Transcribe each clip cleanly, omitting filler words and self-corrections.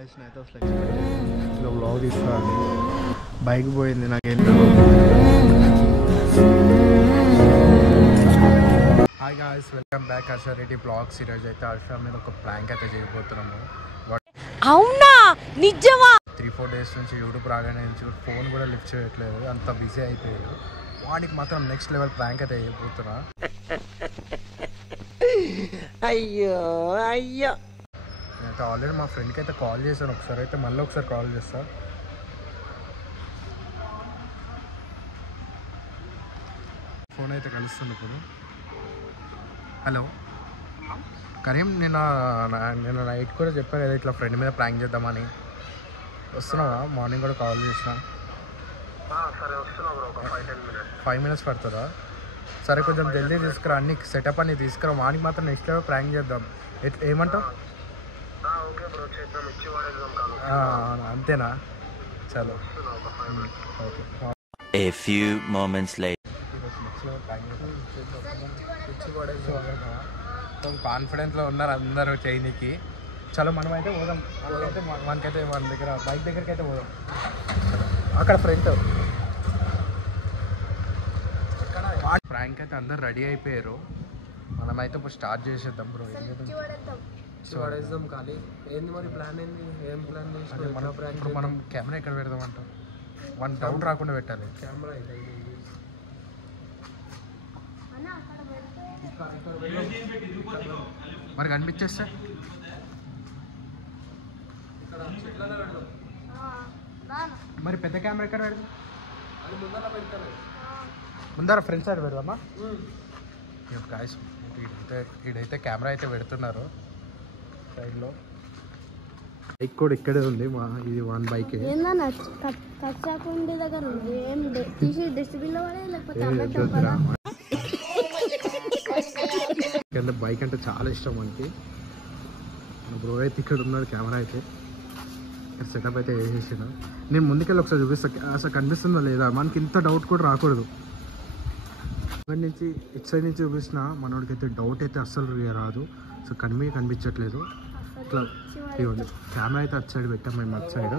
Guys నేనైతే అసలు blog తీసుకోవాలి. బైక్ పోయింది నాకేంటో. Hi guys, welcome back Harsha Reddy vlogs. ఈరోజు అయితే హర్ష మీద ఒక ప్రాంక్ అయితే చేయబోతున్నాము. అవునా, నిజమా? 3-4 డేస్ నుంచి యూట్యూబ్ రాగానే నుంచి ఫోన్ కూడా లిఫ్ట్ చేయట్లేదు, అంత బిజీ అయిపోయాడు. వాడికి మాత్రం నెక్స్ట్ లెవెల్ ప్రాంక్ అయితే చేయబోతున్నా. అయ్యో అయ్యో, నేనైతే ఆల్రెడీ మా ఫ్రెండ్కి అయితే కాల్ చేశాను. ఒకసారి అయితే మళ్ళీ ఒకసారి కాల్ చేస్తా. ఫోన్ అయితే కలుస్తుంది ఇప్పుడు. హలో కరీం, నిన్న నైట్ కూడా చెప్పాను కదా ఇట్లా ఫ్రెండ్ మీద ప్రాంక్ చేద్దామని. వస్తున్నావా? మార్నింగ్ కూడా కాల్ చేసిన. 5 minutes పడుతుందా? సరే, కొంచెం జల్దీ తీసుకురా, అన్ని సెటప్ అన్ని తీసుకురా. మార్నింగ్ మాత్రం నెక్స్ట్ లెవెల్ ప్రాంక్ చేద్దాం. ఏమంటావు? అంతేనా? చలో, okay. A few moments later. కాన్ఫిడెన్స్లో ఉన్నారు అందరూ చేయనీకి. చలో మనం అయితే పోదాం. మనకైతే మన దగ్గర బైక్ దగ్గరికి అయితే పోదాం. అక్కడ ఫ్రంట్ ప్రాంక్ అయితే అందరు రెడీ అయిపోయారు. మనమైతే ఇప్పుడు స్టార్ట్ చేసేద్దాం బ్రో. పడేద్దాం ఖాళీ. ఏంది మరి ప్లాన్? ఏంది? ఏం ప్లాన్ చేసి ఇప్పుడు మనం కెమెరా ఎక్కడ పెడదాం అంటాం? వన్ డౌట్ రాకుండా పెట్టాలి. కెమెరా మరి కనిపించేస్తే మరి పెద్ద కెమెరా ఎక్కడ పెడదాం? ముందర ఫ్రంట్ సైడ్ పెడదామా? గాయస్, ఇడైతే కెమెరా అయితే పెడుతున్నారు సైడ్లో. బైక్ కూడా ఇక్కడే ఉంది. ఇది వన్ బైక్. బైక్ అంటే చాలా ఇష్టం మనకి. బ్రో అయితే ఇక్కడ ఉన్నాడు. కెమెరా అయితే సెటప్ అయితే వేసేసిన. నేను ముందుకెళ్ళి ఒకసారి చూపిస్తా. అసలు కనిపిస్తుందా లేదా మనకి, ఇంత డౌట్ కూడా రాకూడదు. అక్కడి నుంచి ఇటు సైడ్ నుంచి చూపిస్తున్న మనోడికి అయితే డౌట్ అయితే అస్సలు రాదు. సో కనిపించట్లేదు. ఇట్లా ఇవ్వండి, కెమెరా అయితే అటు సైడ్ పెట్టాం మేము, అటు సైడ్.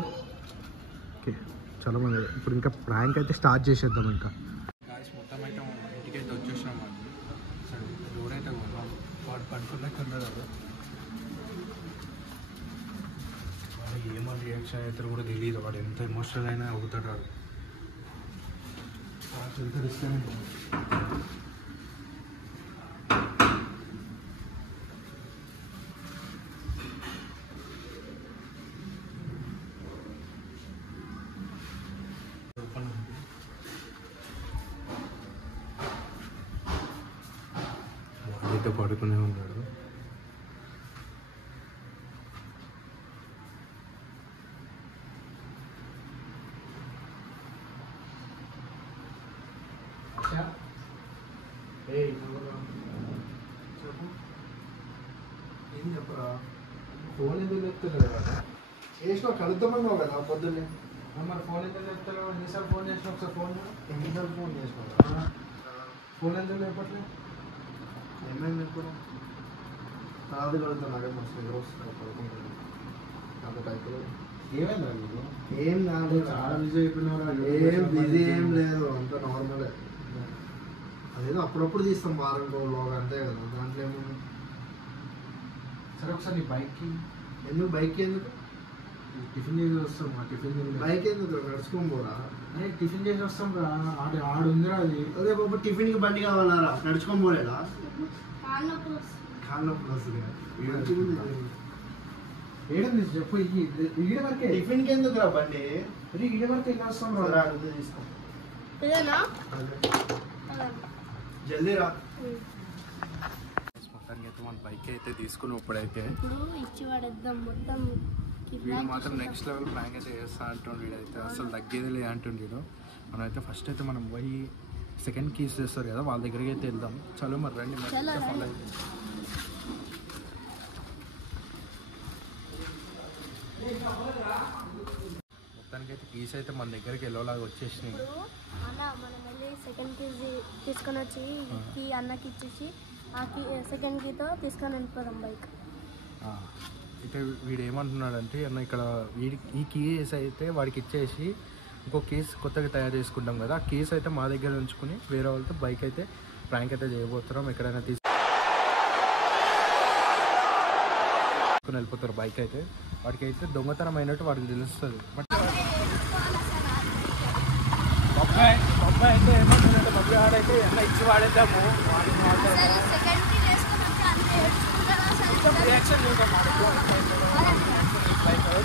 ఓకే, చలో మనం ఇప్పుడు ఇంకా ప్రాంక్ అయితే స్టార్ట్ చేసేద్దాం. ఇంకా మొత్తం అయితే ఇంటికి అయితే వచ్చేసినాం. సరే, డోర్ అయితే వాడు పడుకున్నట్టున్నాడు. వాడు ఏమో రియాక్షన్ అయితే కూడా తెలియదు. వాడు ఎంత ఎమోషనల్ అయినా అవుతాడు. వాడు తెలుస్తూనే అయితే పడుకునే ఉన్నాడు. ఏం చెప్పరా? ఫోన్ ఎందుకు చెప్తున్నావు కదా? చేసినావు, కలుద్దామన్నావు కదా పొద్దున్నే. మరి ఫోన్ ఎందుకు చెప్తావు? ఎన్నిసార్లు ఫోన్ చేసినావు? ఒకసారి ఫోన్ ఎన్నిసార్లు ఫోన్ చేసినావు? ఫోన్ ఎందుకు చెప్పట్లేదు? ఏమైంది? ఇప్పుడు నాది కలుగుతా. నాకే మస్తు దగ్గర వస్తుంది. పడుకుంటుంది అంత టైప్లో. ఏమైందా మీకు? ఏం కాదు, చాలా బిజీ అయిపోయినారా? ఏం బిజీ ఏం లేదు, అంత నార్మలే. అదేదో అప్పుడప్పుడు తీస్తాం, వారం రోజులు అంతే కదా. దాంట్లో ఏమన్నా. సరే, ఒకసారి నీ బైక్కి ఎందుకు? బైక్ ఎందుకు? టిఫిన్ చేసి వస్తాం. టిఫిన్ బైక్ ఎందుకు? నడుచుకోం పోరా? టిఫిన్ చేసి వస్తాం రా. ఆడు ఉందిరా అది. అదే బాబు, టిఫిన్కి బండి కావాలరా? నడుచుకోం పోలేదా? కాళ్ళ నొప్పి వస్తుంది. ఏడుంది చెప్పు. ఈడ వరకే టిఫిన్కి ఎందుకు రా బండి? ఈడ వరకు వెళ్ళి వస్తాం రా. తీసుకో, జల్దీ రా. మొత్తానికి అయితే మన బైక్ అయితే తీసుకుని ఇప్పుడైతే ఇచ్చి పడేద్దాం మొత్తం. వీడు మాత్రం నెక్స్ట్ లెవెల్ ప్రాంక్ అయితే చేస్తా అంటుండు. వీడైతే అసలు తగ్గేది లేదు అంటుండీడు. మనం అయితే ఫస్ట్ అయితే మనం పోయి సెకండ్ కీస్ చేస్తారు కదా, వాళ్ళ దగ్గరికి అయితే వెళ్దాం. చలో మరి రండి. ఫాలో అయితే మొత్తానికి అయితే కీస్ అయితే మన దగ్గరికి వెళ్ళేలాగా వచ్చేసినాయి. మనం వెళ్ళి సెకండ్ కీ తీసుకొని వచ్చి కీ అన్నకి ఇచ్చేసి ఆ కీ సెకండ్ కీతో తీసుకొని వెళ్ళిపోదాం బైక్. అయితే వీడు ఏమంటున్నాడంటే అన్న ఇక్కడ ఈ కేస్ అయితే వాడికి ఇచ్చేసి ఇంకో కేసు కొత్తగా తయారు చేసుకుంటాం కదా, ఆ కేసు అయితే మా దగ్గర ఉంచుకుని వేరే వాళ్ళతో బైక్ అయితే ప్రాంక్ అయితే చేయబోతున్నాం. ఎక్కడైనా తీసుకుని వెళ్ళిపోతారు బైక్ అయితే. వాడికి అయితే దొంగతనం అయినట్టు వాడికి తెలుస్తుంది. బట్ బొబ్బాయి అయితే ఏమంటుందంటే బొబ్బాయి ఆడైతే ఎన్న ఇచ్చి వాడేద్దాము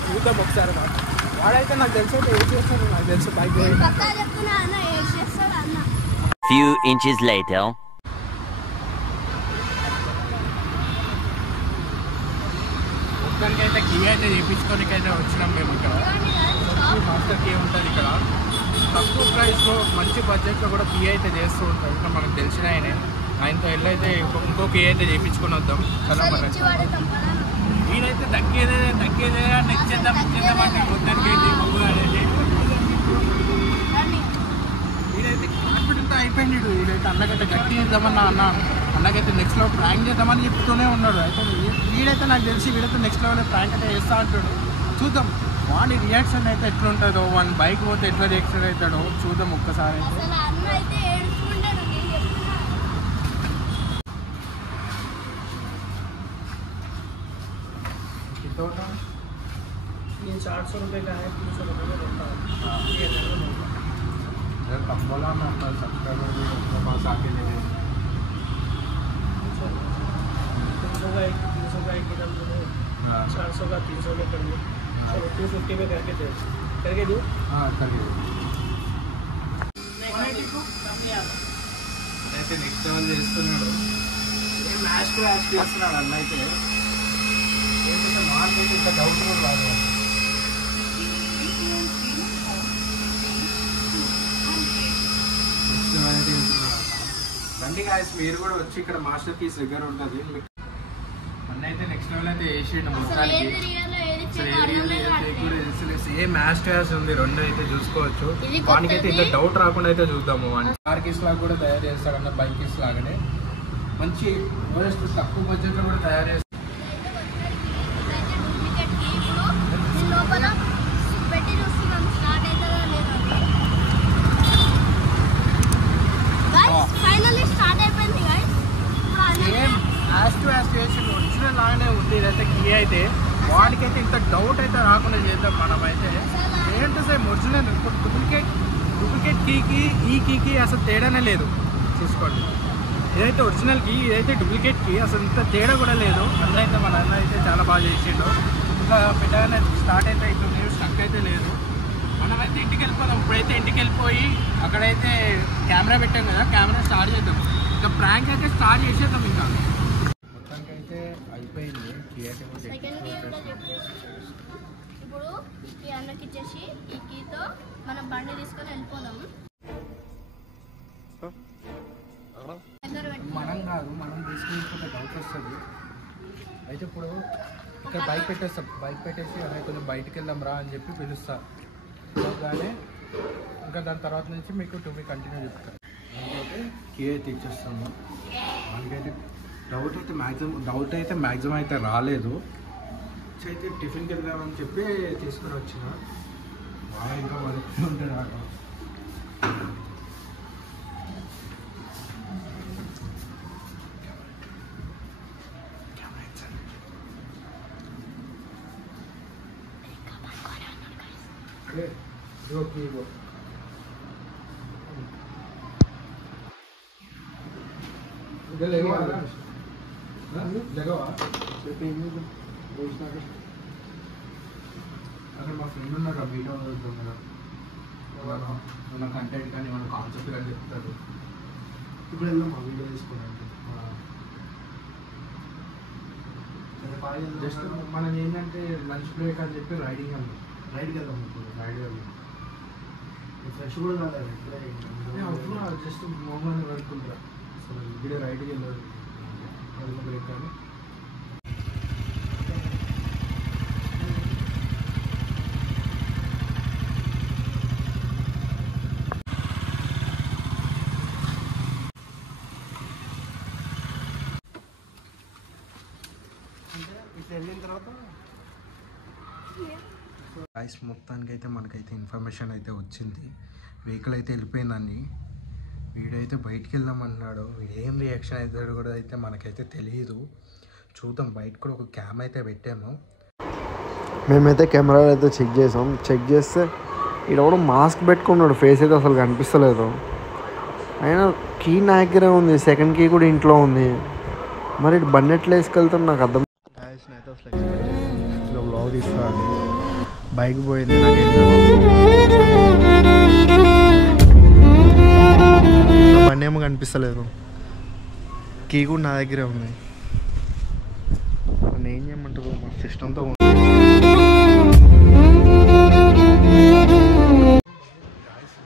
చూద్దాం ఒకసారి. వాడైతే నాకు తెలిసి అయితే ఏం చేస్తాడు నాకు తెలుసు బైక్. Few inches later. మొత్తానికి అయితే కీ అయితే చేయించుకోనికి అయితే వచ్చినాం మేము ఇక్కడ. మాస్టర్ కీ ఉంటుంది ఇక్కడ. తక్కువ ప్రైస్లో మంచి బడ్జెట్లో కూడా కీ అయితే చేస్తూ ఉంటాం. ఇంకా మనకు తెలిసిన ఆయనతో వెళ్ళైతే ఇంకో కీ అయితే చేయించుకొని వద్దాం కదా. మనకి ఈయనైతే తగ్గేదే ఇచ్చేద్దాం అంటే మొత్తానికి అయితే అనేది ఈయనైతే కాన్ఫిడెంట్ అయిపోయింది. వీడైతే అన్నకైతే గట్టి ఇద్దామన్నా అన్నకైతే నెక్స్ట్ లెవెల్ ప్రాంక్ చేద్దామని చెప్తూనే ఉన్నాడు. అయితే వీడైతే నాకు తెలిసి వీడైతే నెక్స్ట్ లెవెల్ ప్రాంక్ అయితే చేస్తా అంటాడు. చూద్దాం వాడి రియాక్షన్ అయితే ఎట్లుంటుందో, వాడి బైక్ పోతే ఎట్లా రియాక్షన్ అవుతాడో చూద్దాం ఒక్కసారి అయితే. ये 400 रुपये का है, 300 रुपये का देता है। कम बोला मैं अपना सब्सक्राइबर भी अपने पास आके ले 300 का एक 300 का 400 का 300 में कर लो, चलो 250 में करके दूँ। हाँ करिए. అయితే నెక్స్ట్ లెవెల్ చేస్తున్నాడు. మ్యాచ్ చేస్తున్నాడు అన్న. అయితే ఏంటంటే మాకైతే ఇంత డౌట్ కూడా రాదు. రండి గాయస్, మీరు కూడా వచ్చి ఇక్కడ మాస్టర్ పీస్ దగ్గర ఉంటుంది. అన్న అయితే నెక్స్ట్ లెవెల్ అయితే వేసిండు మొత్తానికి. సేమ్ మ్యాచ్ క్లాస్ ఉంది, రెండు అయితే చూసుకోవచ్చు. వానికైతే ఇంత డౌట్ రాకుండా అయితే చూద్దాము. కార్ కిస్ లాగా కూడా తయారు చేస్తాడన్న, బైక్ కిస్ లాగానే మంచి తక్కువ బడ్జెట్లో కూడా తయారు చేస్తాడు. ఒరిజినల్ లాగానే ఉంది ఇదైతే కీ అయితే. వాడికైతే ఇంత డౌట్ అయితే రాకుండా చేద్దాం మనమైతే. ఏంటంటే సేమ్ ఒరిజినల్. డూప్లికేట్ కీకి ఈ కీకి అసలు తేడానే లేదు. చూసుకోండి, ఇదైతే ఒరిజినల్ కీ, ఇదైతే డూప్లికేట్ కీ. అసలు ఇంత తేడా కూడా లేదు. అన్న అయితే మన అన్న అయితే చాలా బాగా చేసిండు. ఇంకా పెట్టగానే స్టార్ట్ అయితే ఇప్పుడు నేను స్టక్ అయితే లేదు. మనమైతే ఇంటికి వెళ్ళిపోదాం. ఇప్పుడైతే ఇంటికి వెళ్ళిపోయి అక్కడైతే కెమెరా పెట్టాం కదా, కెమెరా స్టార్ట్ చేద్దాం. ఇంకా ప్రాంక్ అయితే స్టార్ట్ చేసేద్దాం. ఇంకా మొత్తానికి అయితే అయిపోయింది. ఇప్పుడు ఈ అన్నకి ఇచ్చేసి ఈ కీతో మనం బండి తీసుకొని వెళ్ళిపోదాం. మనం కాదు, మనం తీసుకుని డౌట్ వస్తుంది. అయితే ఇప్పుడు ఇక్కడ బైక్ పెట్టేస్తాం. బైక్ పెట్టేసి అదే కొంచెం బయటికి వెళ్దాం రా అని చెప్పి పిలుస్తా. కానీ ఇంకా దాని తర్వాత నుంచి మీకు కంటిన్యూ చెప్తాను. అందుకైతే కీ అయితే ఇచ్చేస్తాము. అందుకైతే డౌట్ అయితే మ్యాక్సిమం అయితే రాలేదు. అయితే టిఫిన్కి వెళ్దామని చెప్పి తీసుకుని వచ్చిన. బాగా ఇంకా వరకు ఉంటాడు నాకు. అరే మా ఫ్రెండ్ ఉన్నారు, వీడియో మన కంటెంట్ కానీ మన కాన్సెప్ట్ కానీ చెప్తారు. ఇప్పుడు వెళ్దాం మా వీడియో తీసుకోవడానికి. జస్ట్ మనం ఏంటంటే లంచ్ బ్రేక్ అని చెప్పి రైడ్కి వెళ్దాం. ఇప్పుడు రైడ్ వెళ్దాం. ఫ్రెష్ కూడా కాదు, జస్ట్ మోమని అనుకుంటారా. అసలు వీడియో రైడ్కి వెళ్ళదు బ్రేక్ కానీ. అంటే ఇట్లా వెళ్ళిన తర్వాత గాయ్స్ మొత్తానికి అయితే మనకైతే ఇన్ఫర్మేషన్ అయితే వచ్చింది, వెహికల్ అయితే వెళ్ళిపోయిందని. వీడైతే బయటికి వెళ్దామన్నాడు, ఏం రియాక్షన్ అవుతాడు కూడా అయితే మనకైతే తెలియదు. చూద్దాం, బయట కూడా ఒక క్యామ్ అయితే పెట్టాము. మేమైతే కెమెరాలు అయితే చెక్ చేసాం. చెక్ చేస్తే ఇక్కడ కూడా మాస్క్ పెట్టుకున్నాడు, ఫేస్ అయితే అసలు కనిపిస్తలేదు. అయినా కీ నా దగ్గరే ఉంది, సెకండ్ కీ కూడా ఇంట్లో ఉంది. మరి ఇటు బండి ఎట్లా వేసుకెళ్తాం నాకు అర్థం. ఇట్లా బ్లాగ్ తీసుకోవాలి, బైక్ పోయింది బండి ఏమో కనిపిస్తలేదు, కీ కూడా నా దగ్గరే ఉంది. నన్ను ఏం చేయమంటారు, మా సిస్టంతో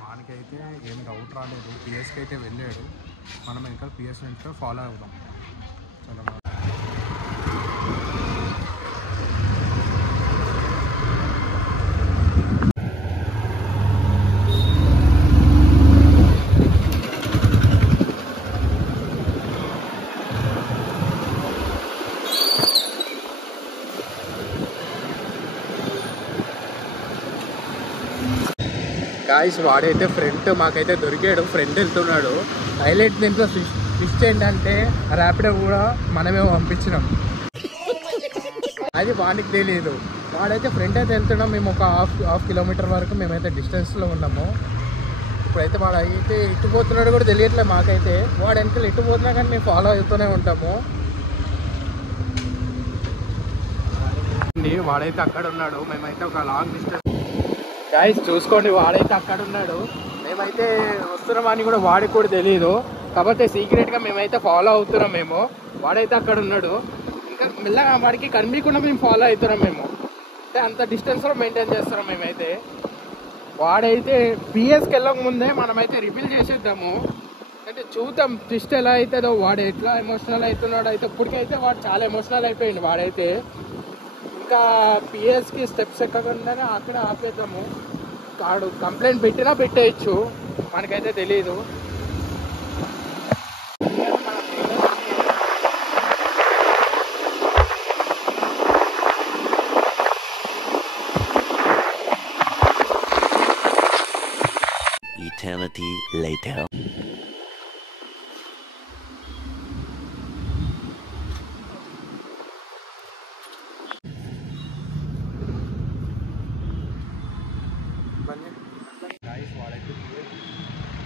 వానికైతే ఏం డౌట్ రాలేదు, పిఎస్కి అయితే వెళ్ళాడు. మనం ఇంకా పిఎస్ నుంచి ఫాలో అవుదాం. చాలా గాయ్స్ వాడైతే ఫ్రెండ్ మాకైతే దొరికాడు, ఫ్రెండ్ వెళ్తున్నాడు. హైలైట్ దీంట్లో ట్విస్ట్ ఏంటంటే ర్యాపిడో కూడా మనమే పంపించినాం, అది వానికి తెలియదు. వాడైతే ఫ్రెండ్ అయితే వెళ్తున్నాం, మేము ఒక హాఫ్ కిలోమీటర్ వరకు మేమైతే డిస్టెన్స్లో ఉన్నాము. ఇప్పుడైతే వాడు అయితే ఎటు పోతున్నాడు కూడా తెలియట్లేదు మాకైతే. వాడు వెనకాల ఎటు పోతున్నా కానీ మేము ఫాలో అవుతూనే ఉంటాము. వాడైతే అక్కడ ఉన్నాడు, మేమైతే ఒక లాంగ్ డిస్టెన్స్. గాయ్స్ చూసుకోండి, వాడైతే అక్కడ ఉన్నాడు, మేమైతే వస్తున్నామని కూడా వాడికి కూడా తెలియదు. కాకపోతే సీక్రెట్గా మేమైతే ఫాలో అవుతున్నాం మేము. వాడైతే అక్కడ ఉన్నాడు, ఇంకా మెల్లగా వాడికి కనిపించకుండా మేము ఫాలో అవుతున్నాం మేము. అంటే అంత డిస్టెన్స్లో మెయింటైన్ చేస్తున్నాం మేమైతే. వాడైతే పిఎస్కి వెళ్ళక ముందే మనమైతే రివీల్ చేసేద్దాము, అంటే చూద్దాం ట్విస్ట్ ఎలా అవుతుందో. వాడు ఎట్లా ఎమోషనల్ అవుతున్నాడు అయితే, ఇప్పటికైతే వాడు చాలా ఎమోషనల్ అయిపోయింది. వాడైతే ఇంకా పిఎస్కి స్టెప్స్ ఎక్కకుండానే అక్కడ ఆపేద్దాము. వాడు కంప్లైంట్ పెట్టినా పెట్టేయచ్చు, మనకైతే తెలీదు. Eternity later.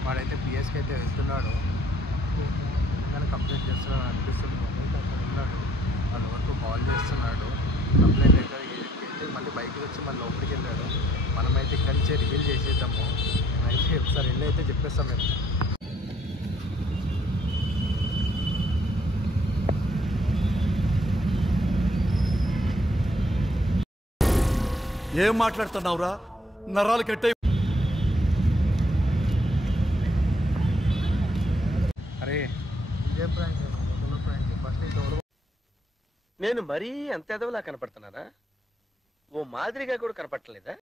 వాడైతే పిఎస్కి అయితే వెళ్తున్నాడు, కానీ కంప్లైంట్ చేస్తున్నాడు అనిపిస్తుంది. అక్కడ ఉన్నాడు, వాళ్ళ వరకు కాల్ చేస్తున్నాడు. కంప్లైంట్ అయితే మళ్ళీ బైక్కి వచ్చి మళ్ళీ లోపలికి వెళ్ళాడు. మనమైతే ఇక్కడి నుంచే రివీల్ చేసేద్దాము. అయితే ఒకసారి వెళ్ళి అయితే చెప్పేస్తాం మేము. ఏం మాట్లాడుతున్నావురా, నరాలు కట్టే. అరే ఇదే ప్రాంక్, మొదలు ప్రాంక్. ఫస్ట్ నేను మరీ అంత ఎదవలా కనపడుతున్నారా? ఓ మాదిరిగా కూడా కనపడలేదా?